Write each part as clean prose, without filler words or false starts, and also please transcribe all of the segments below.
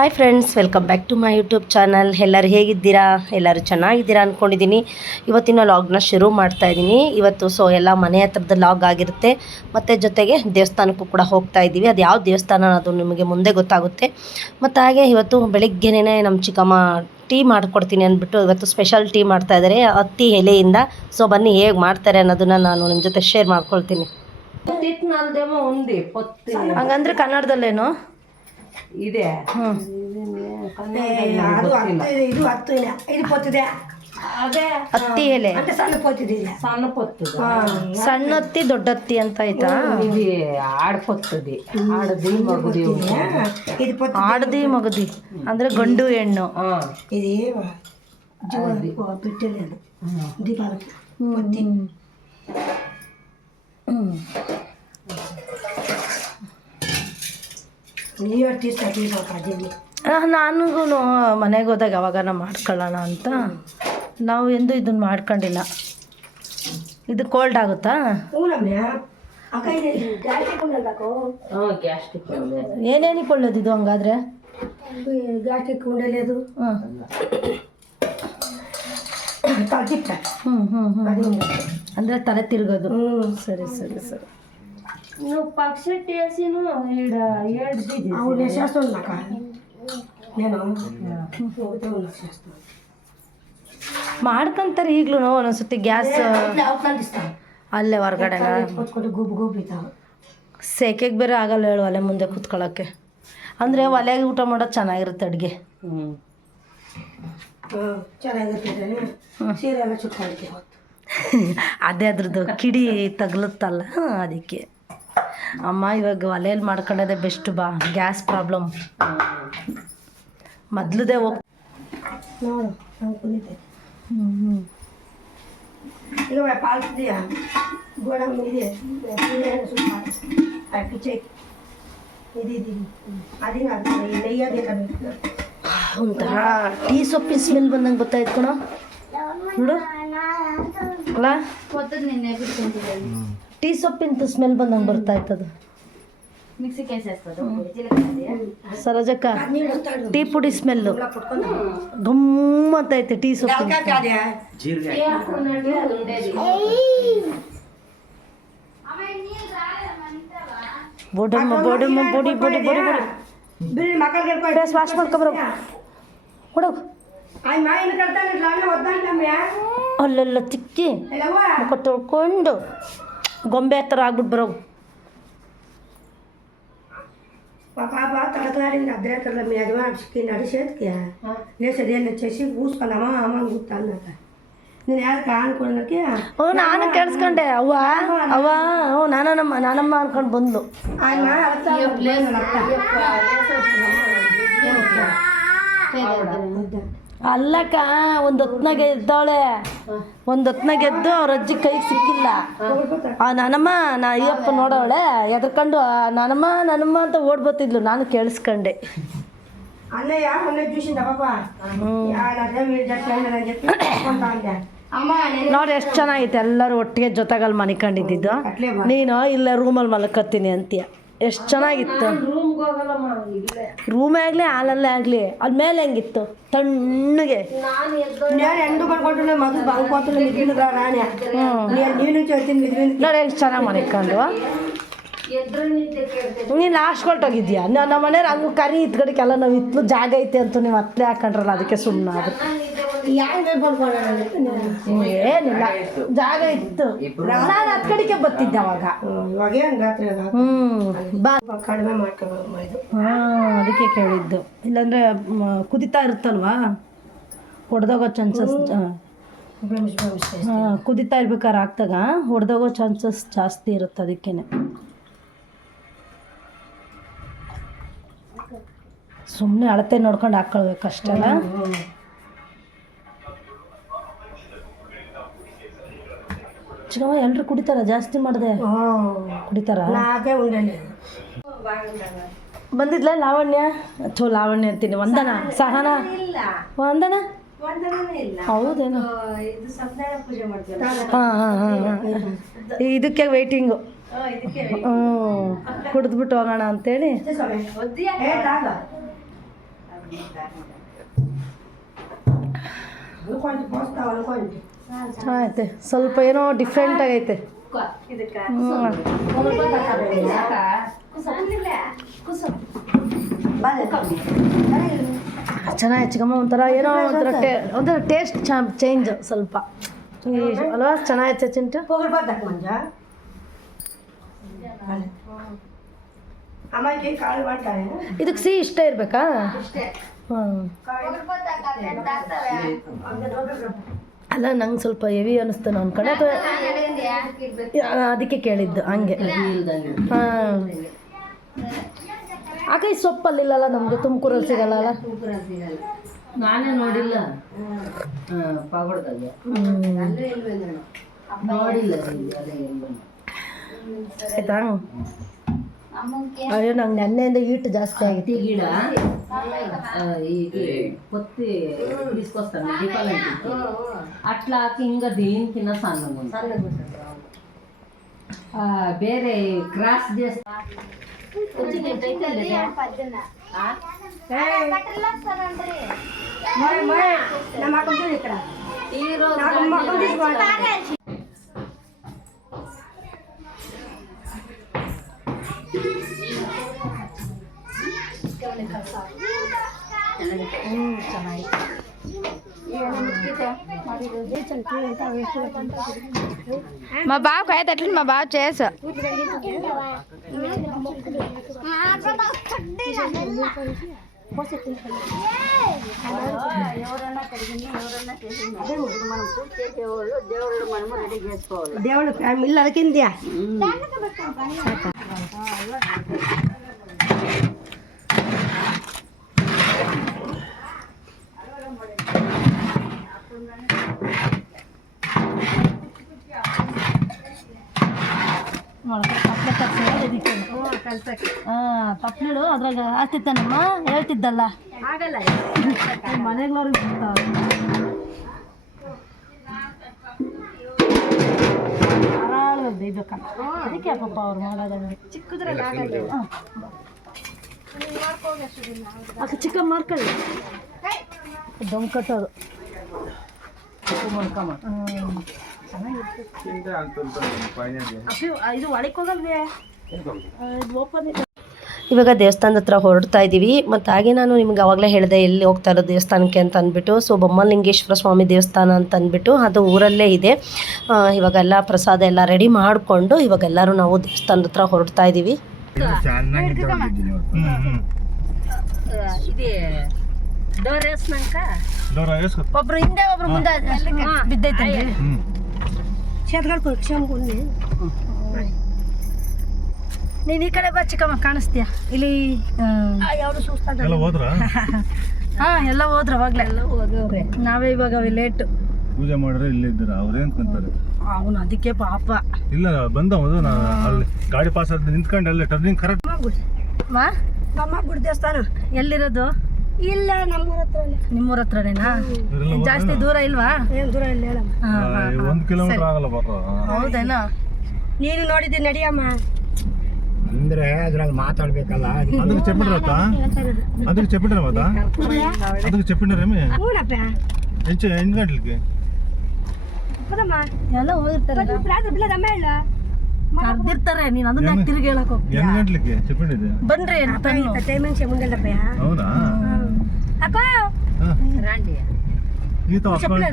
Hi friends, welcome back to my YouTube channel. ಎಲ್ಲರೂ ಹೇಗಿದ್ದೀರಾ? ಎಲ್ಲರೂ ಚೆನ್ನಾಗಿದ್ದೀರಾ ಅಂದ್ಕೊಂಡಿದ್ದೀನಿ. ಇವತ್ತಿನ ಲಾಗ್ನ ಶುರು ಮಾಡ್ತಾಯಿದ್ದೀನಿ. ಇವತ್ತು ಎಲ್ಲ ಮನೆ ಹತ್ರದ ಲಾಗ್ ಆಗಿರುತ್ತೆ, ಮತ್ತು ಜೊತೆಗೆ ದೇವಸ್ಥಾನಕ್ಕೂ ಕೂಡ ಹೋಗ್ತಾ ಇದ್ದೀವಿ. ಅದು ಯಾವ ದೇವಸ್ಥಾನ ಅದು ನಿಮಗೆ ಮುಂದೆ ಗೊತ್ತಾಗುತ್ತೆ. ಮತ್ತು ಹಾಗೆ ಇವತ್ತು ಬೆಳಿಗ್ಗೆನೇ ನಮ್ಮ ಚಿಕ್ಕಮ್ಮ ಟೀ ಮಾಡಿಕೊಡ್ತೀನಿ ಅಂದ್ಬಿಟ್ಟು ಇವತ್ತು ಸ್ಪೆಷಲ್ ಟೀ ಮಾಡ್ತಾಯಿದ್ದಾರೆ ಹತ್ತಿ ಎಲೆಯಿಂದ. ಸೊ ಬನ್ನಿ ಹೇಗೆ ಮಾಡ್ತಾರೆ ಅನ್ನೋದನ್ನು ನಾನು ನಿಮ್ಮ ಜೊತೆ ಶೇರ್ ಮಾಡ್ಕೊಳ್ತೀನಿ. ಹಂಗಂದ್ರೆ ಕನ್ನಡದಲ್ಲೇನು ಇದೆ? ಹತ್ತಿ ಎಲೆ, ಸಣ್ಣ ಹತ್ತಿ ದೊಡ್ಡ ಹತ್ತಿ ಅಂತ ಆಯ್ತಾ? ಆಡದಿ ಮಗದಿ ಅಂದ್ರೆ ಗಂಡು ಹೆಣ್ಣು. ನನಗೂ ಮನೆಗೆ ಹೋದಾಗ ಯಾವಾಗಾರ ಮಾಡ್ಕೊಳ್ಳೋಣ ಅಂತ ನಾವು ಎಂದು ಇದನ್ನು ಮಾಡ್ಕೊಂಡಿಲ್ಲ. ಇದು ಕೋಲ್ಡ್ ಆಗುತ್ತಾ? ಏನೇನಿಗೆ ಒಳ್ಳೇದಿದು ಹಂಗಾದ್ರೆ? ಅಂದರೆ ತಲೆ ತಿರುಗೋದು. ಸರಿ ಸರಿ ಸರಿ. నువ్వు పక్షి వేసిను ఈడ ఏడు చేస్తున్నా నేను ಮಾಡ್ಕೊಂತಾರೆ ಈಗಲೂ. ಒಂದೊಂದ್ಸತಿ ಗ್ಯಾಸ್ ಅಲ್ಲೇ ಹೊರಗಡೆ ಸೆಕೆಗೆ ಬೇರೆ ಆಗಲ್ಲ ಹೇಳು ಒಲೆ ಮುಂದೆ ಕೂತ್ಕೊಳ್ಳೋಕ್ಕೆ. ಅಂದರೆ ಒಲೆಗೆ ಊಟ ಮಾಡೋದು ಚೆನ್ನಾಗಿರುತ್ತೆ ಅಡುಗೆ. ಅದೇ ಅದ್ರದ್ದು ಕಿಡಿ ತಗ್ಲುತ್ತಲ್ಲ, ಅದಕ್ಕೆ. ಅಮ್ಮ ಇವಾಗ ಒಲೆಯಲ್ಲಿ ಮಾಡ್ಕೊಳ್ಳೋದೇ ಬೆಸ್ಟ್ ಬಾ, ಗ್ಯಾಸ್ ಪ್ರಾಬ್ಲಮ್ ಮೊದಲದೇ ಹೋಗಿ ನೋಡು. ಒಂಥರ ಟೀ ಸೊಪ್ಪಿನ ಸ್ಮೆಲ್ ಬಂದಂಗೆ ಗೊತ್ತಾಯ್ತು ಕಣ ನೋಡು. ಅಲ್ಲ ಟೀ ಸೊಪ್ಪಿಂತ ಸ್ಮೆಲ್ ಬಂದಂಗೆ ಬರ್ತಾ ಇತ್ತದು. ಸರೋಜಕ್ಕ ಟೀ ಪುಡಿ ಸ್ಮೆಲ್ಲು ಗಮ್ಮತ್ತೈತೆ ಟೀ ಸೊಪ್ಪಿನ. ಬೋಡಮ್ಮ ಬೋಡಮ್ಮ ಬೋಡಿ ಬೋಡಿ ಬೋಡಿ ಬೋಡಿ ಫೇಸ್ ವಾಶ್ ಮಾಡ್ಕೊಬರೋ ಹುಡುಗ. ಅಲ್ಲೆಲ್ಲ ತಿಕ್ಕಿ ಮುಖ ತೊಳ್ಕೊಂಡು ಗೊಂಬೆ ಹತ್ರ ಆಗ್ಬಿಟ್ಟು ಬರೋ. పాపా తడకలాడింది అర్ధరాత్రిలో మీ యజమాని నడిచేదికి లేచేది ఏం వచ్చేసి కూసుకున్నామా అమ్మ కూర్తాన్నట. నేను ಯಾಕೆ ಅನ್ಕೊಂಡಕ್ಕೆ ನಾನು ಕೇಳಿಸ್ಕೊಂಡೆ ಅವ್ವ ಅವ್ವ ನಾನಮ್ಮ ಅನ್ಕೊಂಡು ಬಂದ್ಲು. ಅಲ್ಲಕ್ಕ ಒಂದು ಹೊತ್ನಾಗೆ ಎದ್ದವಳೆ, ಒಂದು ಹೊತ್ನಾಗೆ ಎದ್ದು ಅವ್ರ ಅಜ್ಜಿ ಕೈಗೆ ಸಿಕ್ಕಿಲ್ಲ. ನಾನಮ್ಮ ಅಯ್ಯಪ್ಪ ನೋಡವಳೆ ಎದ್ಕೊಂಡು ನಾನಮ್ಮ ಅಂತ ಓಡ್ಬತ್ತಿದ್ಲು. ನಾನು ಕೇಳಿಸ್ಕೊಂಡೆ. ನೋಡಿ ಎಷ್ಟು ಚೆನ್ನಾಗಿತ್ತು, ಎಲ್ಲರೂ ಒಟ್ಟಿಗೆ ಜೊತೆಗಲ್ಲಿ ಮನಿಕೊಂಡಿದ್ದು. ನೀನು ಇಲ್ಲೇ ರೂಮಲ್ಲಿ ಮಲ್ಕೊತೀನಿ ಅಂತೀಯ. ಎಷ್ಟು ಚೆನ್ನಾಗಿತ್ತು. ರೂಮೇ ಆಗಲಿ ಹಾಲಲ್ಲೇ ಆಗಲಿ ಅಲ್ಲಿ ಮೇಲೆ ಹೆಂಗಿತ್ತು ತಣ್ಣಗೆ. ನೋಡಿ ಎಷ್ಟು ಚೆನ್ನಾಗಿ ಮನಿಕೊಂಡು. ನೀನು ಲಾಸ್ಟ್ ಕೊಟ್ಟೋಗಿದ್ಯಾ? ನಮ್ಮ ಮನೆಯವ್ರು ಹಂಗೆ ಕರಿ ಇತ್ಕಡೆಗೆಲ್ಲ ನಾವು ಇತ್ತು ಜಾಗ ಐತೆ ಅಂತ ನೀವು ಹತ್ತಲೇ ಹಾಕೊಂಡ್ರಲ್ಲ, ಅದಕ್ಕೆ ಸುಮ್ಮನೆ ಆಗುತ್ತೆ. ಏನಿಲ್ಲ ಜಾಗ ಇತ್ತು, ನಾನು ಹತ್ತು ಕಡೆಗೆ ಬರ್ತಿದ್ದೆ ಅವಾಗ. ಬಾ ಕಡಿಮೆ ಮಾಡ್ಕೊಬೋದು. ಅದಕ್ಕೆ ಕೇಳಿದ್ದು. ಇಲ್ಲಾಂದರೆ ಕುದಿತಾ ಇರುತ್ತಲ್ವಾ, ಹೊಡೆದೋಗೋ ಚಾನ್ಸಸ್. ಕುದಿತಾ ಇರ್ಬೇಕಾದ್ರೆ ಹಾಕ್ದಾಗ ಹೊಡೆದೋಗೋ ಚಾನ್ಸಸ್ ಜಾಸ್ತಿ ಇರುತ್ತೆ, ಅದಕ್ಕೇನೆ. ಸುಮ್ಮನೆ ಅಳತೆ ನೋಡ್ಕೊಂಡು ಹಾಕ್ಕೊಳ್ಬೇಕು ಅಷ್ಟಲ್ಲ. ಚಿನ್ನವ ಎಲ್ಲರೂ ಕುಡಿತಾರ? ಜಾಸ್ತಿ ಮಾಡಿದೆ ಕುಡಿತಾರ? ಬಂದಿದ್ಲ ಲಾವಣ್ಯ? ಲಾವಣ್ಯ ಅಂತೀನಿ, ವಂದನ ಸಹನ ವಂದನ ಹೌದೇನು? ಇದಕ್ಕೆ ವೇಟಿಂಗು. ಕುಡಿದ್ಬಿಟ್ಟು ಹೋಗೋಣ ಅಂತೇಳಿ ಚೆನ್ನಾಗೈತೆ, ಸ್ವಲ್ಪ ಏನೋ ಡಿಫ್ರೆಂಟ್ ಆಗೈತೆ. ಚೆನ್ನಾಗಿ ಚಿಕ್ಕಮ್ಮ, ಒಂಥರ ಏನೋ ಒಂಥರ ಟೇಸ್ಟ್ ಚೇಂಜ್ ಸ್ವಲ್ಪ ಅಲ್ವಾ? ಚೆನ್ನಾಗೈತೆ ಚಿಂಟು. ಇದಕ್ಕೆ ಸಿಹಿ ಇಷ್ಟ ಇರ್ಬೇಕಾ? ಹಾಂ, ಅಲ್ಲ ನಂಗೆ ಸ್ವಲ್ಪ ಹೆವಿ ಅನ್ನಿಸ್ತು ನನ್ನ ಕಡೆ, ಅದಕ್ಕೆ ಕೇಳಿದ್ದು ಹಂಗೆ. ಹಾಂ, ಆಕೈ ಸೊಪ್ಪಲ್ಲಿಲ್ಲಲ್ಲ ನಮಗೆ, ತುಮಕೂರಲ್ಲಿ ಸಿಗಲ್ಲ ಅಲ್ಲ? ನಾನೇ ನೋಡಿಲ್ಲ ಪಾಗೋಡ್ದಾಗ, ನೋಡಿಲ್ಲ ಆಯ್ತಾ? ಅಯ್ಯೋ ನಂಗೆ ನೆನ್ನೆಯಿಂದ ಈಟ್ ಜಾಸ್ತಿ ಆಗಿತ್ತು. ಗಿಡ ಈಗ ಕೊತ್ತಿ ಬಿಸ್ಕೊಸ್ತಾನೆ ಡಿಪಾಲೆಂಟ್ ಅಟ್ಲ ಹಾಕಿ ಹಿಂಗ ದೇನ್ಕಿನ್ನ ಸಣ್ಣ ಬೇರೆ ಕ್ರಾಸ್ ದೇಶ మా బావకు అయితే అట్లా మా బావ చేసా దేవుడు ఇల్లు అడిగిందా? ತಪ್ಪಲಿಡು ಅದ್ರಾಗ ಆಗ್ತಿತ್ತಾನಮ್ಮ, ಹೇಳ್ತಿದ್ದಲ್ಲ ಆಗಲ್ಲ ಮನೆಗಳವ್ರಿಗೆ ಬೇಯ್ಬೇಕಲ್ಲ, ಅದಕ್ಕೆ ಪಾಪ ಅವ್ರು ಮಾಡೋದ ಚಿಕ್ಕದ್ರಲ್ಲಿ ಆಗಲ್ಲ. ಚಿಕ್ಕ ಮಾಡ್ಕೊಳ್ಳಿ, ದಮ್ ಕಟ್ಟೋದು ಇದು ಒಳಗೆ ಹೋಗಲ್ವೇ? ಇವಾಗ ದೇವಸ್ಥಾನದ ಹತ್ರ ಹೊರಡ್ತಾ ಇದ್ದೀವಿ. ಮತ್ತು ಹಾಗೆ ನಾನು ನಿಮ್ಗೆ ಅವಾಗಲೇ ಹೇಳಿದೆ ಎಲ್ಲಿ ಹೋಗ್ತಾ ಇರೋದು ದೇವಸ್ಥಾನಕ್ಕೆ ಅಂತ ಅಂದ್ಬಿಟ್ಟು. ಸೊ ಬೊಮ್ಮಲಿಂಗೇಶ್ವರ ಸ್ವಾಮಿ ದೇವಸ್ಥಾನ ಅಂತ ಅಂದ್ಬಿಟ್ಟು ಅದು ಊರಲ್ಲೇ ಇದೆ. ಇವಾಗೆಲ್ಲ ಪ್ರಸಾದ ಎಲ್ಲ ರೆಡಿ ಮಾಡಿಕೊಂಡು ಇವಾಗೆಲ್ಲರೂ ನಾವು ದೇವಸ್ಥಾನದ ಹತ್ರ ಹೊರಡ್ತಾ ಇದ್ದೀವಿ. ಒಬ್ರು ಹಿಂದೆ ಒಬ್ರು ಮುಂದೆ ಬಿದ್ದೈತೆ. ನೀನು ಈ ಕಡೆ ಬಾ ಚಿಕ್ಕಮ್ಮ, ಕಾಣಿಸ್ತೀಯ ಇಲ್ಲಿ? ಹಾ, ಎಲ್ಲ ಹೋದ್ರ ಅವಾಗ್ಲೇ. ನಾವೇ ಇವಾಗ ಲೇಟ್ ಪೂಜೆ ಮಾಡಿದ್ರೆ ಇಲ್ಲೇ ಇದ್ದೀರಾ? ಅವ್ರೇನ್ ಕಂತಾರೆ ಅವನು, ಅದಕ್ಕೆ ಪಾಪ. ಇಲ್ಲ ಬಂದ ಅಲ್ಲಿ ಗಾಡಿ ಪಾಸ್ ಆದ ನಿಂತ್ಕೊಂಡು ಅಲ್ಲೇ ಟರ್ನಿಂಗ್ ಕರೆಕ್ಟ್. ಗುಡಿ ದೇವಸ್ಥಾನ ಎಲ್ಲಿರೋದು? ಇಲ್ಲ, ನಮ್ಮೂರ ಹತ್ರ. ನಿಮ್ಮೂರ ಹತ್ರನೇನಾ? ಜಾಸ್ತಿ ದೂರ ಇಲ್ವಾ? ಏನ್ ದೂರ ಇಲ್ಲ ಹೇಳಮ್ಮ. 1 ಕಿಲೋಮೀಟರ್ ಆಗಲ್ಲ ಬಾಪ. ಹೌದೇನಾ? ನೀನು ನೋಡಿದ್ದೀನಿ ನಡಿಯಮ್ಮ. ಅಂದ್ರೆ ಅದ್ರಲ್ಲಿ ಮಾತಾಡ್ಬೇಕಲ್ಲ, ಅದಕ್ಕೆ చెప్పినరా ಅದಕ್ಕೆ చెప్పినరా ಮತ ಅದಕ್ಕೆ చెప్పినరా ಮೇ ಹೂನಪ್ಪ. ಎన్ని ಗಂಟೆಗೆ ಬರಮ್ಮ, ಎಲ್ಲ ಹೋಗಿರ್ತಾರೆ, ಬಿಡದಮ್ಮ ಇಲ್ಲ ಕರ್ದಿರ್ತಾರೆ. ನೀನು ಅದನ್ನ ತಿರುಗಿ ಹೇಳಕ್ ಹೋಗ್ತೀಯ? ಎన్ని ಗಂಟೆಗೆ చెప్పినది ಬನ್ರಿ ಟೈಮಿಂಗ್ಸ್ ಮುಂದಲ್ಲಪ್ಪ. ಹೌದಾ? ಅಕ್ಕ ರಾಂಡಿ ಈತ ಹಾಸ್ಕೊಂಡು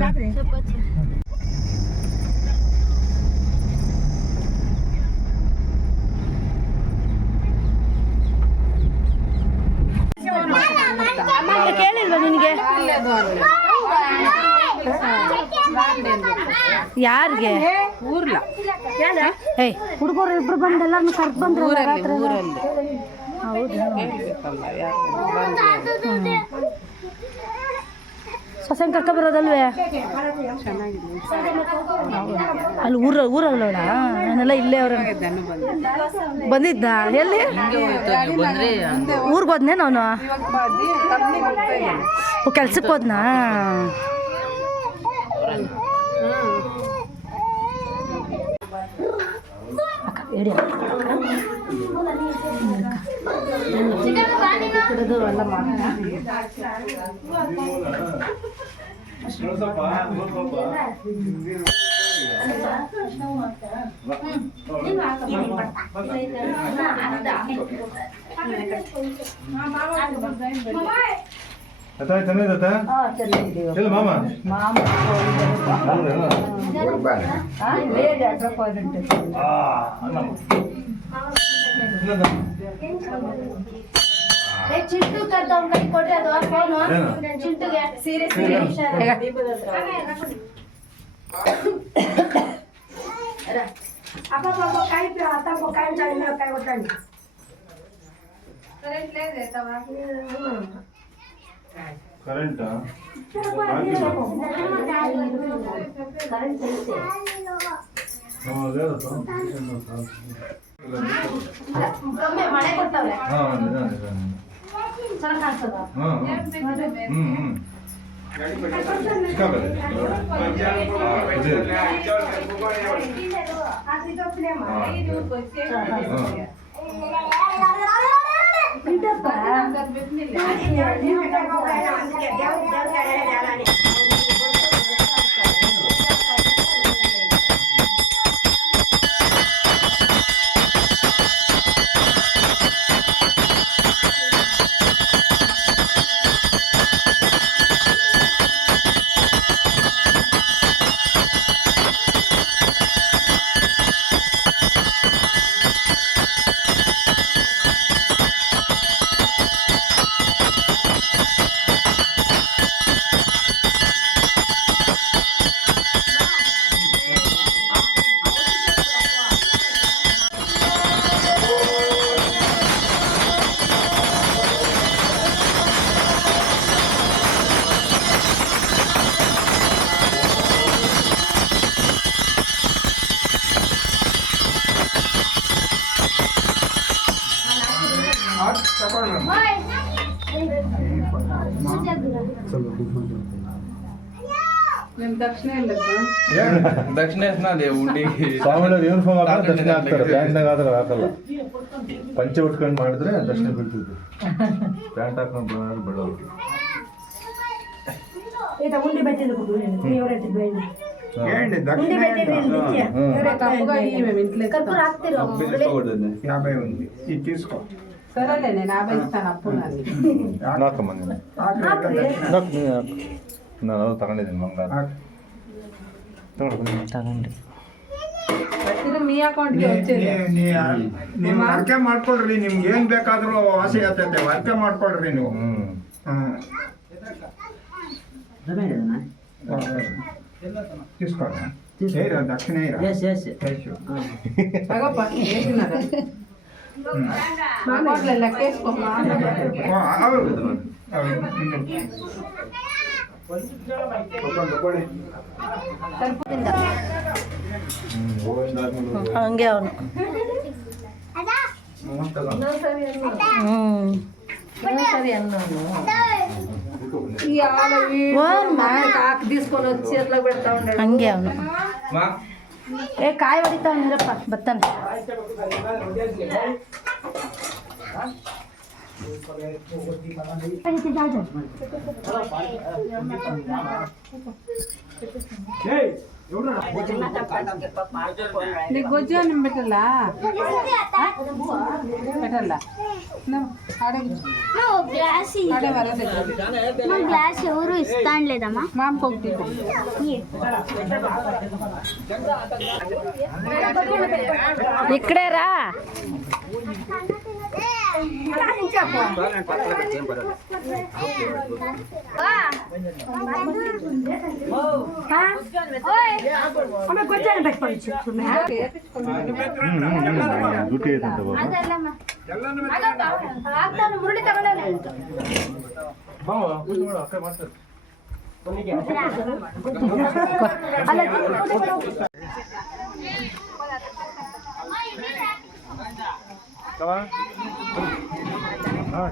ಕೇಳಿಲ್ವಾ ನಿನಗೆ? ಯಾರಿಗೆ? ಏಯ್, ಹುಡುಗರು ಇಬ್ರು ಬಂದು ಎಲ್ಲಾರನ್ನು ಕರ್ದು ಬಂದ್ರು. ಸೊಸೆನ್ ಕರ್ಕ ಬರೋದಲ್ವೇ? ಅಲ್ಲಿ ಊರಲ್ಲೋಡ ನಾನೆಲ್ಲ ಇಲ್ಲೇ ಅವ್ರ ಬಂದಿದ್ದ. ಎಲ್ಲಿ ಊರಿಗೆ ಹೋದ್ನೇ ನಾನು? ಕೆಲ್ಸಕ್ಕೆ ಹೋದ್ನಾ? ಕುಡಿದು ಎಲ್ಲ ಮಾಡ್ತಾ ಚೆನ್ನಾಗಿರತ್ತ ಇಲ್ಲ ಮಾಮ ಚಿಂಟು ಕರ್ದ ಅವ್ನ ಕೈ ಕೊಡ್ರಿ ಅದು ಫೋನು ಚಿಂಟುಗೆ ಸೀರೆ ಅಪ್ಪ ಪಾಪ ಕೈ ಅತ್ತಪ್ಪ ಕೈ ಚಾಡಿ ಕೈ ಕೊಟ್ಟಂడి ಕರೆಂಟ್ ಮಳೆ ಕೊಡ್ತಾವ್ರೆ ಚೆನ್ನಾಗಿ ಕಾಣಿಸ್ತದ ದಕ್ಷಿಣ ಉಂಡಿಗೆ ಸ್ವಾಮಿಯವ್ರು ಯೂನಿಫಾರ್ಮ್ ಹಾಕಿದ್ರೆ ದರ್ಶನ ಹಾಕ್ತಾರೆ, ಪ್ಯಾಂಟ್ನಾಗ ಆದ್ರೆ ಹಾಕಲ್ಲ. ಪಂಚೆ ಉಟ್ಕೊಂಡು ಮಾಡಿದ್ರೆ ದರ್ಶನ ಬೀಳ್ತಿದ್ರು, ಪ್ಯಾಂಟ್ ಹಾಕೊಂಡು ಬಿಡೋರು. ಉಂಡಿ ಬೆಟ್ಟಿದ್ದು కర్పూర ఆక్తిరో యాభై ఉంది ఇది తీసుకో సరేలే నేను 50 ఇస్తాను అప్పుడు ನಾಲ್ಕಮ್ಮ ನೀನು ನಾನು ಅದು ತಗೊಂಡಿದ್ದೀನಿ ಮಂಗಾರ ತಗೊಂಡು మీ ಅಕೌಂಟ್ಗೆ వచ్చేది ನೀವು ಅರ್ಕೆ ಮಾಡ್ಕೊಳ್ರಿ, ನಿಮ್ಗೆ ಏನ್ ಬೇಕಾದ್ರೂ ಆಸೆ ಆಗ್ತೈತೆ, ಅರ್ಕೆ ಮಾಡ್ಕೊಳ್ರಿ ನೀವು. తీసుకోరా దక్షిణ ಹಂಗೆ ಅವನು సరే అన్నాను తీసుకొని వచ్చి ఎట్లా పెడతా ఉండాడు ಹಂಗೆ ಅವನು ಏ ಕಾಯಿ ಹೊಡಿತಾವ ನೀರಪ್ಪ ಬತ್ತಾನೆ నీకు గొజ్జు అన్నం పెట్టాలా పెట్టాలా గ్లాస్ ఎవరు ఇస్తాను లేదమ్మా మామకు ఒకటి ఇక్కడే రా కొంచెం పెట్టుకోవచ్చు ಡ್ಯೂಟಿ ಐತಂತ ಮುರುಳಿ ತಗೊಂಡವನೆ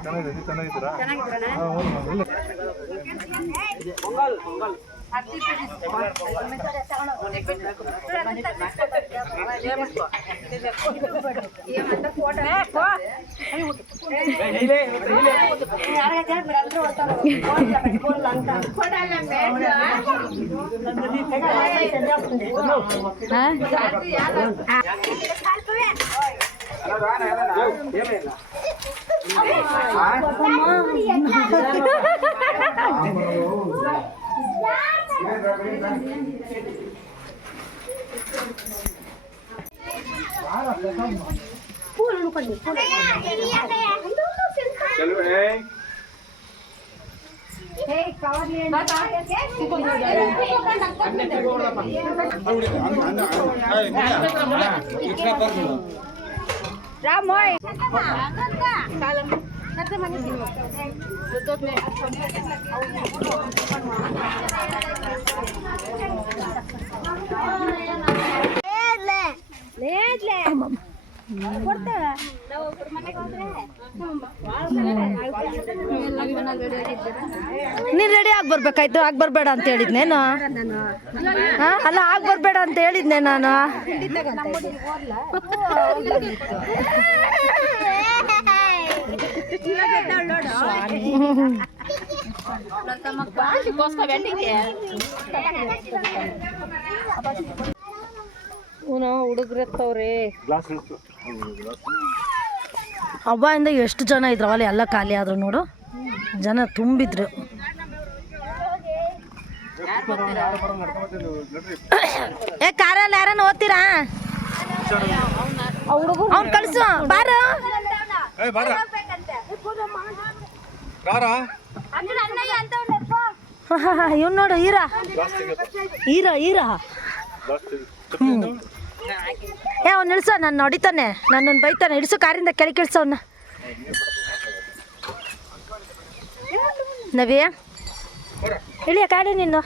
ಚೆನ್ನಾಗಿದೆ, ಚೆನ್ನಾಗಿದ್ದೀರಾ? ನೀನ್ ರೆಡಿ ಆಗಿ ಬರ್ಬೇಕಾಯ್ತು, ಆಗಿ ಬರ್ಬೇಡ ಅಂತ ಹೇಳಿದ್ನೇನು? ಅಲ್ಲ, ಆಗಿ ಬರ್ಬೇಡ ಅಂತ ಹೇಳಿದ್ನೆ ನಾನು. ಹುಡುಗ್ರತ್ತವ್ರೆ ಹಬ್ಬದಿಂದ ಎಷ್ಟು ಜನ ಇದ್ರು, ಅಲ್ಲಿ ಎಲ್ಲ ಖಾಲಿ ಆದ್ರು ನೋಡು, ಜನ ತುಂಬಿದ್ರು. ಏ ಕಾರಲ್ಲಿ ಯಾರನ್ನ ಓದ್ತೀರಾ? ಅವ್ನು ಕಳಿಸು ಬಾರು. ಇವ್ನು ನೋಡು, ಈರ ಈರ ಈರ. ಏ ಅವ್ನು ಇಳಿಸೋ, ನಾನು ಹೊಡಿತಾನೆ, ನನ್ನನ್ನು ಬೈತಾನೆ. ಇಳಿಸು, ಕಾರಿಂದ ಕೆಳಗೆ ಇಳಿಸೋ ಅವನ್ನ. ನವಿಯ ಇಳಿಯ ಕಾಡಿ ನೀನು.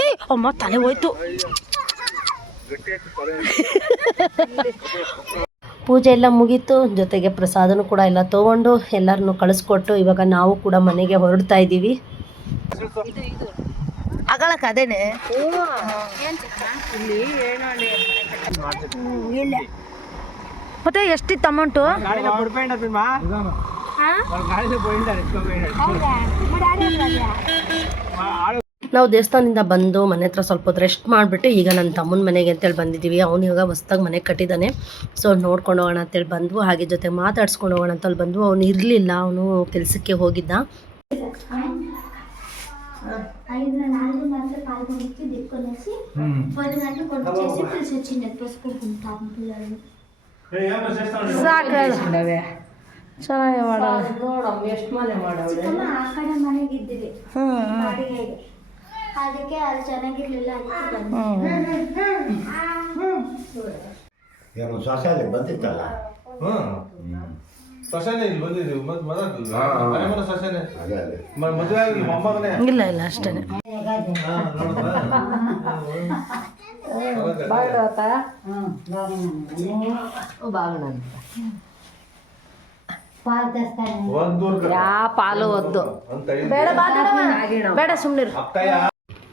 ಏ ಅಮ್ಮ ತಲೆ ಹೋಯ್ತು. ಪೂಜೆ ಎಲ್ಲ ಮುಗೀತು, ಜೊತೆಗೆ ಪ್ರಸಾದನೂ ಕೂಡ ಎಲ್ಲ ತೊಗೊಂಡು ಎಲ್ಲರನ್ನು ಕಳಿಸ್ಕೊಟ್ಟು ಇವಾಗ ನಾವು ಕೂಡ ಮನೆಗೆ ಹೊರಡ್ತಾ ಇದ್ದೀವಿ. ಅಗಳಕ್ಕೆ ಅದೇನೆ ಮತ್ತೆ ಎಷ್ಟಿತ್ತು ಅಮೌಂಟು? ನಾವು ದೇವಸ್ಥಾನದಿಂದ ಬಂದು ಮನೆ ಹತ್ರ ಸ್ವಲ್ಪ ಹೊತ್ತು ರೆಸ್ಟ್ ಮಾಡಿಬಿಟ್ಟು ಈಗ ನನ್ನ ತಮ್ಮನ ಮನೆಗೆ ಅಂತೇಳಿ ಬಂದಿದ್ದೀವಿ. ಅವನು ಇವಾಗ ಹೊಸ್ದಾಗಿ ಮನೆ ಕಟ್ಟಿದ್ದಾನೆ, ಸೊ ನೋಡ್ಕೊಂಡು ಹೋಗೋಣ ಅಂತೇಳಿ ಬಂದ್ವು. ಹಾಗೆ ಜೊತೆ ಮಾತಾಡ್ಸ್ಕೊಂಡು ಹೋಗೋಣ ಅಂತೇಳಿ ಬಂದ್ವು. ಅವನು ಇರಲಿಲ್ಲ, ಅವನು ಕೆಲಸಕ್ಕೆ ಹೋಗಿದ್ದ. ಸಾಕವೆ ಚೆನ್ನಾಗಿ ಮಾಡೋಣ. ಎಷ್ಟು ಮನೆ ಮಾಡೋದು? ಅದಕ್ಕೆ ಅಲ್ಲಿ ಚೆನ್ನಾಗಿರ್ಲಿಲ್ಲ. ಸೊಸೆ ಬಂದಿತ್ತಲ್ಲ, ಇಲ್ಲ ಇಲ್ಲ ಅಷ್ಟೇನೆ. ಯಾ ಪಾಲು ಒದ್ದು ಬೇಡ ಸುಮ್ಮನಿರು.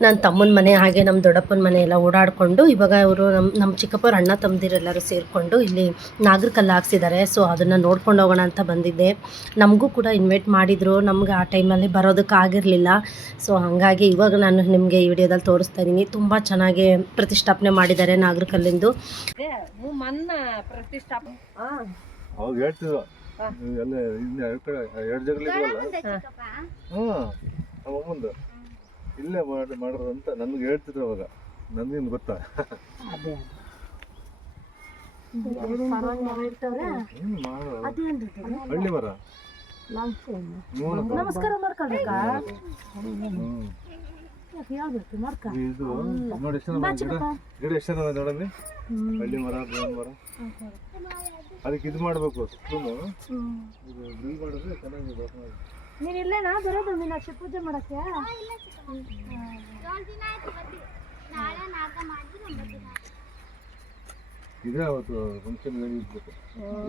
ನನ್ನ ತಮ್ಮನ ಮನೆ ಹಾಗೆ ನಮ್ಮ ದೊಡ್ಡಪ್ಪನ ಮನೆ ಎಲ್ಲ ಓಡಾಡಿಕೊಂಡು ಇವಾಗ ಅವರು ನಮ್ಮ ಚಿಕ್ಕಪ್ಪವ್ರ ಅಣ್ಣ ತಮ್ಮದಿರೆಲ್ಲರೂ ಸೇರಿಕೊಂಡು ಇಲ್ಲಿ ನಾಗರಕಲ್ಲು ಹಾಕ್ಸಿದ್ದಾರೆ. ಸೊ ಅದನ್ನು ನೋಡ್ಕೊಂಡು ಹೋಗೋಣ ಅಂತ ಬಂದಿದ್ದೆ. ನಮಗೂ ಕೂಡ ಇನ್ವೈಟ್ ಮಾಡಿದರು, ನಮ್ಗೆ ಆ ಟೈಮಲ್ಲಿ ಬರೋದಕ್ಕಾಗಿರಲಿಲ್ಲ. ಸೊ ಹಾಗಾಗಿ ಇವಾಗ ನಾನು ನಿಮಗೆ ಈ ವಿಡಿಯೋದಲ್ಲಿ ತೋರಿಸ್ತಾ ಇದ್ದೀನಿ. ತುಂಬ ಚೆನ್ನಾಗಿ ಪ್ರತಿಷ್ಠಾಪನೆ ಮಾಡಿದ್ದಾರೆ ನಾಗರಕಲ್ಲಿಂದು. ಅವಾಗ ಹೇಳ್ತಿದ್ವ ಎಲ್ಲ ಎರಡು ಜಗಳ ಅಮ್ಮಂದು ಇಲ್ಲೇ ಮಾಡೋದು ಅಂತ ನನಗೆ ಹೇಳ್ತಿದ್ರು. ಅವಾಗ ನನಗೇನು ಗೊತ್ತಾ? ಹಳ್ಳಿ ಮರ ನಮಸ್ಕಾರ ಮಾಡ್ಕೊಳ್ಬೇಕಾ? ಇದು ನೋಡಿ ಎಷ್ಟು ಗಿಡ ಎಷ್ಟು ನೋಡಮ್ಮಿ. ಹಳ್ಳಿ ಮರ, ಬೇವಿನ ಮರ. ಅದಕ್ಕೆ ಇದು ಮಾಡಬೇಕು, ಸ್ಪೂನು ಬಿಲ್ ಮಾಡಿದ್ರೆ ಚೆನ್ನಾಗಿ. ನೀನು ಇಲ್ಲೇನಾ ಬರೋದು ಮೀನಾಕ್ಷಿ ಪೂಜೆ ಮಾಡಕ್ಕೆ? ಇದೇ ಅವತ್ತು ಫಂಕ್ಷನ್ ಇದ್ಬೇಕು,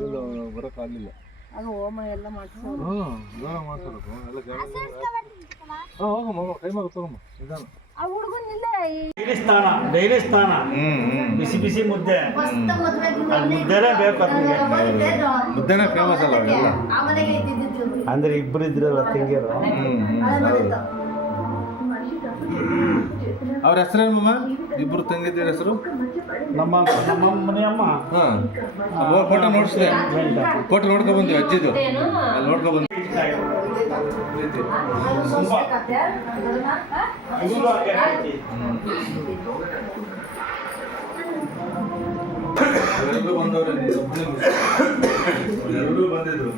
ಇಲ್ಲ ಬರೋಕ್ಕಾಗಲಿಲ್ಲ. ಆಗ ಹೋಮ ಎಲ್ಲ ಮಾಡಿಸೋ. ಜೋರ ಮಾಡ್ಕೊಬೇಕು ಎಲ್ಲ ಜಾಗ. ಹೋಗಮ್ಮ ಕೈ ಮಗ ತಗೊಮ್ಮ ನಿಧಾನ. ಆ ಹುಡುಗನಿಲ್ಲ ಡೈಲಿ ಸ್ನಾನ ಬಿಸಿ ಬಿಸಿ ಮುದ್ದೆ ಅದು ಮುದ್ದೆನೇ ಬೇಕು ಅದಕ್ಕೆ. ಮುದ್ದೆನೇ ಫೇಮಸ್ ಅಲ್ಲ ಅವೆಲ್ಲ. ಅಂದ್ರೆ ಇಬ್ಬರು ಇದ್ರಲ್ಲ ತಂಗಿಯರು. ಅವ್ರ ಹೆಸರೇನಮ್ಮ? ಇಬ್ರು ತಂಗಿದ್ದೀರ ಹೆಸರು? ನಮ್ಮ ಮನೆಯಮ್ಮ ಫೋಟೋ ನೋಡಿಸಿದೆ, ಫೋಟೋ ನೋಡ್ಕೊ ಬಂದ್ವಿ ಅಜ್ಜಿದು, ಅಲ್ಲಿ ನೋಡ್ಕೊ ಬಂದ್ವಿ. ಎಲ್ಲರೂ ಬಂದವ್ರೆ, ಎಲ್ಲರೂ ಬಂದಿದ್ರು.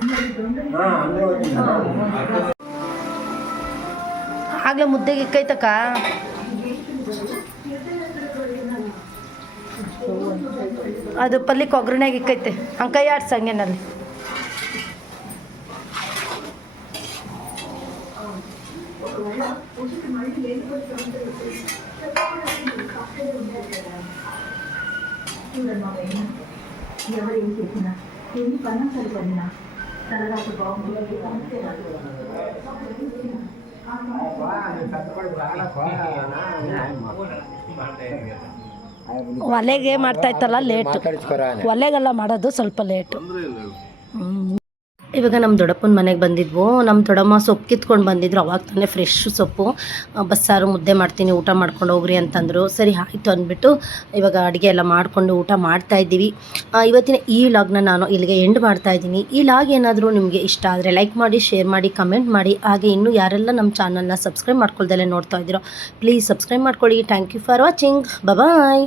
ಆಗ್ಲೇ ಮುದ್ದೆಗೆ ಇಕ್ಕೈತಕ್ಕ. ಅದು ಪಲ್ಲಿಕ್ ಒಗ್ಗರಣೆಗೆ ಇಕ್ಕೈತೆ ಹಂಗೆ ಕೈ ಆಡ್ಸಂಗೇನಲ್ಲಿ. ಒಲೆಗೆ ಮಾಡ್ತಾ ಇತ್ತಲ್ಲ ಲೇಟ್, ಒಲೆಗೆಲ್ಲ ಮಾಡೋದು ಸ್ವಲ್ಪ ಲೇಟು. ಇವಾಗ ನಮ್ಮ ದೊಡ್ಡಪ್ಪನ ಮನೆಗೆ ಬಂದಿದ್ವು. ನಮ್ಮ ದೊಡ್ಡಮ್ಮ ಸೊಪ್ಪು ಕಿತ್ಕೊಂಡು ಬಂದಿದ್ರು. ಅವಾಗ ತಾನೇ ಫ್ರೆಶ್ ಸೊಪ್ಪು. ಬಸ್ಸಾರು ಮುದ್ದೆ ಮಾಡ್ತೀನಿ, ಊಟ ಮಾಡ್ಕೊಂಡು ಹೋಗ್ರಿ ಅಂತಂದರು. ಸರಿ ಆಯಿತು ಅಂದ್ಬಿಟ್ಟು ಇವಾಗ ಅಡುಗೆ ಎಲ್ಲ ಮಾಡಿಕೊಂಡು ಊಟ ಮಾಡ್ತಾಯಿದ್ದೀವಿ. ಇವತ್ತಿನ ಈ ವ್ಲಾಗ್ನ ನಾನು ಇಲ್ಲಿಗೆ ಎಂಡ್ ಮಾಡ್ತಾಯಿದ್ದೀನಿ. ಈ ವ್ಲಾಗ್ ಏನಾದರೂ ನಿಮಗೆ ಇಷ್ಟ ಆದರೆ ಲೈಕ್ ಮಾಡಿ, ಶೇರ್ ಮಾಡಿ, ಕಮೆಂಟ್ ಮಾಡಿ. ಹಾಗೆ ಇನ್ನೂ ಯಾರೆಲ್ಲ ನಮ್ಮ ಚಾನಲ್ನ ಸಬ್ಸ್ಕ್ರೈಬ್ ಮಾಡ್ಕೊಳ್ದಲ್ಲೇ ನೋಡ್ತಾ ಇದ್ದೀರೋ ಪ್ಲೀಸ್ ಸಬ್ಸ್ಕ್ರೈಬ್ ಮಾಡ್ಕೊಳ್ಳಿ. Thank you for watching. Bye.